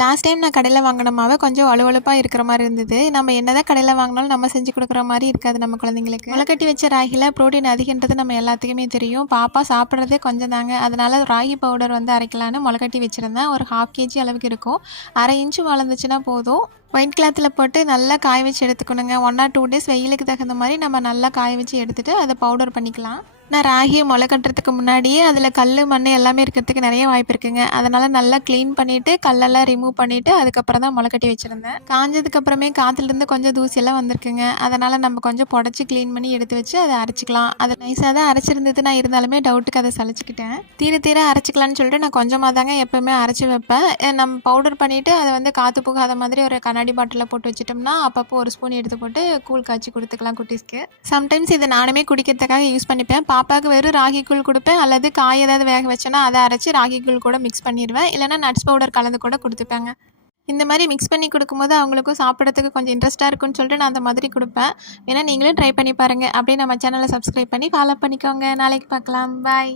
Last time நான் கடையில் வாங்கின மாவு கொஞ்சம் வலுவலுப்பாக இருக்கிற மாதிரி இருந்தது. நம்ம என்னதான் கடையில் வாங்கினாலும் நம்ம செஞ்சு கொடுக்குற மாதிரி இருக்காது நம்ம குழந்தைங்களுக்கு. முளைக்கட்டி வச்ச ராகியில் ப்ரோட்டீன் அதிகன்றது நம்ம எல்லாத்துக்குமே தெரியும். பாப்பா சாப்பிட்றதே கொஞ்சம் தாங்க. அதனால ராகி பவுடர் வந்து அரைக்கலான்னு முளைக்கட்டி வச்சுருந்தேன். ஒரு 1/2 kg அளவுக்கு இருக்கும். 1/2 இன்ச்சு வளர்ந்துச்சுன்னா போதும். ஒயிட் கிளாத்தில் போட்டு நல்லா காய வச்சு எடுத்துக்கணுங்க. 1 or 2 days வெயிலுக்கு தகுந்த மாதிரி நம்ம நல்லா காய வச்சு எடுத்துகிட்டு அதை பவுடர் பண்ணிக்கலாம். நான் ராகியை முளை கட்டுறதுக்கு முன்னாடியே அதில் கல் மண் எல்லாமே இருக்கிறதுக்கு நிறைய வாய்ப்பு இருக்குங்க. அதனால் நல்லா க்ளீன் பண்ணிவிட்டு கல்லெல்லாம் ரிமூவ் பண்ணிவிட்டு அதுக்கப்புறம் தான் முளை கட்டி வச்சுருந்தேன். காஞ்சதுக்கப்புறமே காற்றுலேருந்து கொஞ்சம் தூசியெல்லாம் வந்திருக்குங்க. அதனால் நம்ம கொஞ்சம் புடச்சி க்ளீன் பண்ணி எடுத்து வச்சு அதை அரைச்சிக்கலாம். அதை நைஸாக தான் அரைச்சிருந்தது. நான் இருந்தாலுமே டவுட்டுக்கு அதை சலிச்சிக்கிட்டேன். தீர அரைச்சிக்கலான்னு சொல்லிட்டு நான் கொஞ்சமாக தாங்க எப்போவுமே அரைச்சி வைப்பேன். நம்ம பவுடர் பண்ணிவிட்டு அதை வந்து காற்று புகாத மாதிரி ஒரு கண்ணாடி பாட்டிலில் போட்டு வச்சிட்டோம்னா அப்பப்போ ஒரு ஸ்பூன் எடுத்து போட்டு கூழ் காய்ச்சி கொடுத்துக்கலாம் குட்டீஸ்க்கு. சம்டைம்ஸ் இதை நானுமே குடிக்கிறதுக்காக யூஸ் பண்ணிப்பேன். பாப்பாவுக்கு வெறும் ராகி கூழ் கொடுப்பேன். அல்லது காய் ஏதாவது வேக வச்சேன்னா அதை அரைச்சி ராகி கூழ் கூட மிக்ஸ் பண்ணிடுவேன். இல்லைனா நட்ஸ் பவுடர் கலந்து கூட கொடுத்துப்பேங்க. இந்த மாதிரி மிக்ஸ் பண்ணி கொடுக்கும்போது அவங்களுக்கும் சாப்பிட்றதுக்கு கொஞ்சம் இன்ட்ரெஸ்ட்டாக இருக்குன்னு சொல்லிட்டு நான் அந்த மாதிரி கொடுப்பேன். வேணா நீங்களும் ட்ரை பண்ணி பாருங்கள். அப்படியே நம்ம சேனலை சப்ஸ்கிரைப் பண்ணி ஃபாலோ பண்ணிக்கோங்க. நாளைக்கு பார்க்கலாம். பாய்.